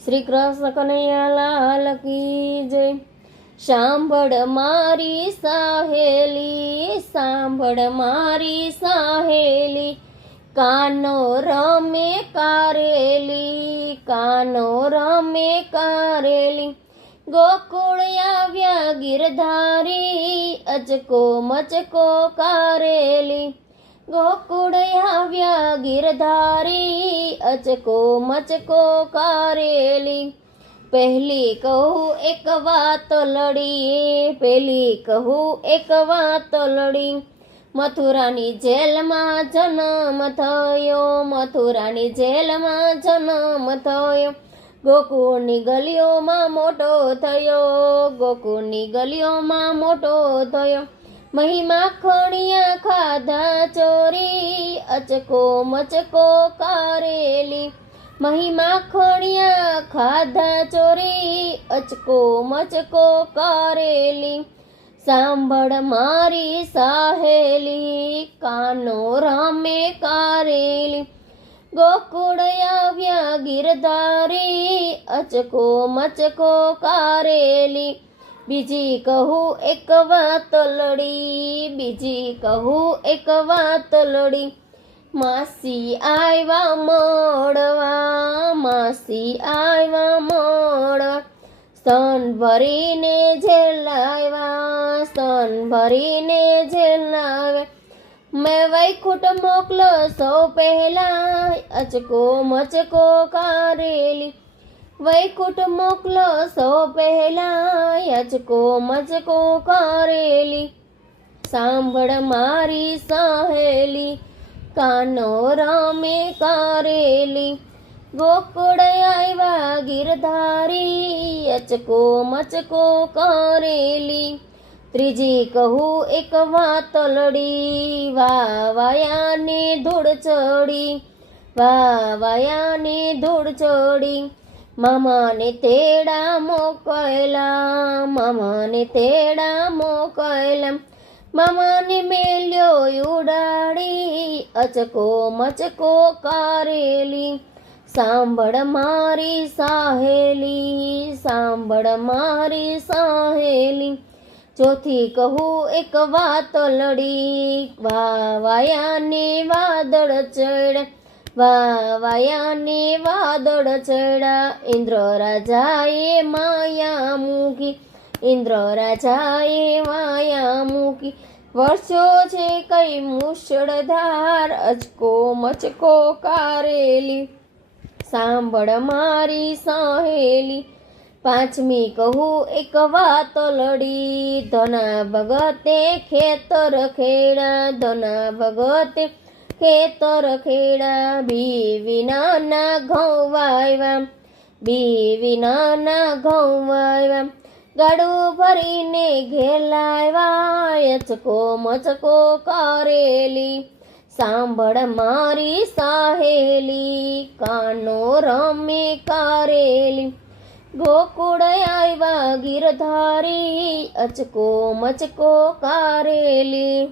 શ્રી કૃષ્ણ કનૈયાલાલ કી જય। સાંભળ મારી સાહેલી, સાંભળ મારી સાહેલી, કાનો રમે કારેલી, કાનો રમે કારેલી। ગોકુળ આવ્યા ગિરધારી, અચકો મચકો કારેલી। ગોકુળ આવ્યા ગિરધારી, અચકો મચકો કારેલી। પહેલી કહું એક વાત લડી, પહેલી કહું એક વાત લડી। મથુરાની જેલમાં જન્મ થયો, મથુરાની જેલમાં જન્મ થયો। ગોકુળની ગલીઓમાં મોટો થયો, ગોકુળની ગલીઓમાં મોટો થયો। મહિમા ખોણિયા ખાધા ચોરી, અચકો મચકો કારેલી। મહિમા ખોણિયા ખાધા ચોરી, અચકો મચકો કારેલી। સાંભળ મારી સાહેલી, કાનો રમે કારેલી। ગોકુળ આવ્યા ગિરધારી, અચકો મચકો કારેલી। બીજી કહું એક વાત લડી, બીજી કહું એક વાત લડી। માસી આવ્યા મળવા, માસી આવ્યા મળવા। સ્તન ભરીને જેલ આવ્યા, સ્તન ભરીને જેલ આવ્યા। મેં વૈકુંઠ મોકલો સૌ પહેલા, અચકો મચકો કારેલી। વૈકુંઠ મોકલો સૌ પહેલા, અચકો મચકો કારેલી। સાંભળ મારી સાહેલી, કાનો રમે કારેલી। ગોકુળ આવ્યા ગિરધારી, અચકો મચકો કારેલી। ત્રીજી કહું એક વાત લડી, વાયાની ધૂળ ચડી, વાયાની ધૂળ ચડી। મામાને તેડા મોકલા, મામાને તેડા મોકલા। મામાને મેલ્યો ઉડાડી, અચકો મચકો કારેલી। સાંભળ મારી સાહેલી, સાંભળ મારી સાહેલી। ચોથી કહું એક વાત લડી, વાયાની વાદળ ચડ્યા, વાયાની વાદળ ચડ્યા। ઇન્દ્ર રાજાએ માયા મૂકી, ઇન્દ્ર રાજાએ માયા મૂકી। વર્ષો છે કઈ મુશળધાર, અચકો મચકો કારેલી। સાંભળ મારી સાહેલી। પાંચમી કહું એક વાત લડી, ધના ભગતે ખેતર ખેડા, ધના ભગતે ખેતર ખેડા। બી વિનાના ઘઉં વાવ્યા, બી વિનાના ઘઉં વાવ્યા। ગાડું ભરીને ઘેર લાવ્યા, અચકો મચકો કારેલી। સાંભળ મારી સાહેલી, કાનો રમે કારેલી। ગોકુળ આવ્યા ગિરધારી, અચકો મચકો કારેલી।